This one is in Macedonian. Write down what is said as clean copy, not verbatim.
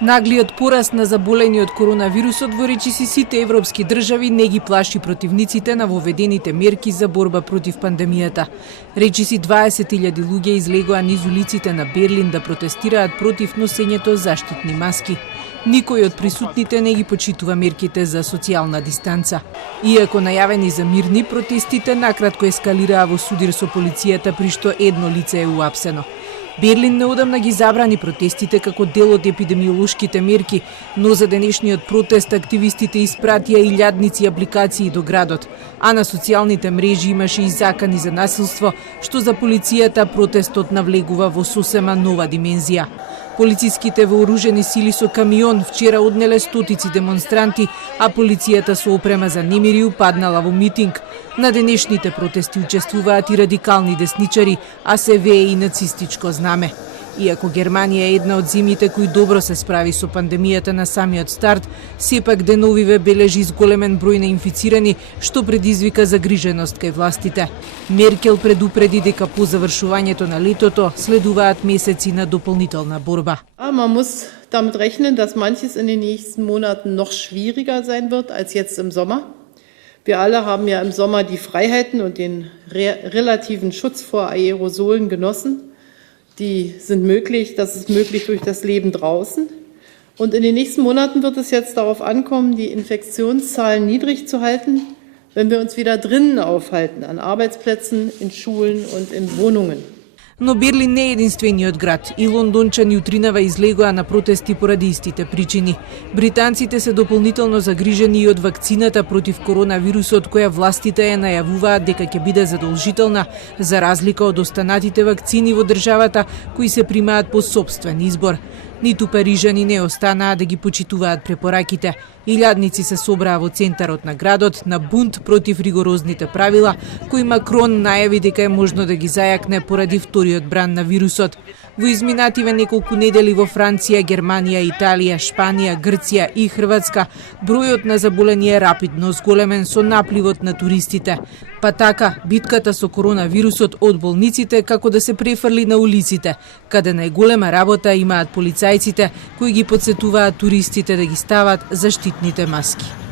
Наглиот пораст на заболени од коронавирусот во речиси сите европски држави не ги плаши противниците на воведените мерки за борба против пандемијата. Речиси 20.000 луѓе излегоа низ улиците на Берлин да протестираат против носењето заштитни маски. Никој од присутните не ги почитува мерките за социјална дистанца. Иако најавени за мирни, протестите накратко ескалираа во судир со полицијата, при што едно лице е уапсено. Берлин неодамна ги забрани протестите како дел од епидемиолошките мерки, но за денешниот протест активистите испратија илјадници апликации до градот, а на социјалните мрежи имаше и закани за насилство, што за полицијата протестот навлегува во сосема нова димензија. Полициските вооружени сили со камион вчера однеле стотици демонстранти, а полицијата со опрема за немири упаднала во митинг. На денешните протести учествуваат и радикални десничари, а се вее и нацистичко знаме. Иако Германија е една од земјите кои добро се справи со пандемијата на самиот старт, сепак деновиве бележи зголемен број на инфицирани, што предизвика загриженост кај властите. Меркел предупреди дека по завршувањето на летото следуваат месеци на дополнителна борба. Man muss damit rechnen, dass manches in den nächsten Monaten noch schwieriger sein wird als jetzt im Sommer. Wir alle haben ja im Sommer die Freiheiten und den relativen Schutz vor Aerosolen genossen. Die sind möglich, das ist möglich durch das Leben draußen. Und in den nächsten Monaten wird es jetzt darauf ankommen, die Infektionszahlen niedrig zu halten, wenn wir uns wieder drinnen aufhalten, an Arbeitsplätzen, in Schulen und in Wohnungen. Но Берлин не е единствениот град и лондончани утринава излегоа на протести поради истите причини. Британците се дополнително загрижени и од вакцината против коронавирусот, која властите ја најавуваат дека ќе биде задолжителна, за разлика од останатите вакцини во државата кои се примаат по сопствен избор. Ниту парижани не останаа да ги почитуваат препораките. Илјадници се собраа во центарот на градот на бунт против ригорозните правила, кои Макрон најави дека е можно да ги зајакне поради вториот бран на вирусот. Во изминативе неколку недели во Франција, Германија, Италија, Шпанија, Грција и Хрватска бројот на заболени е рапидно зголемен со напливот на туристите. Па така, битката со коронавирусот од болниците како да се префрли на улиците, каде најголема работа имаат полицајците кои ги потсетуваат туристите да ги стават заштитните маски.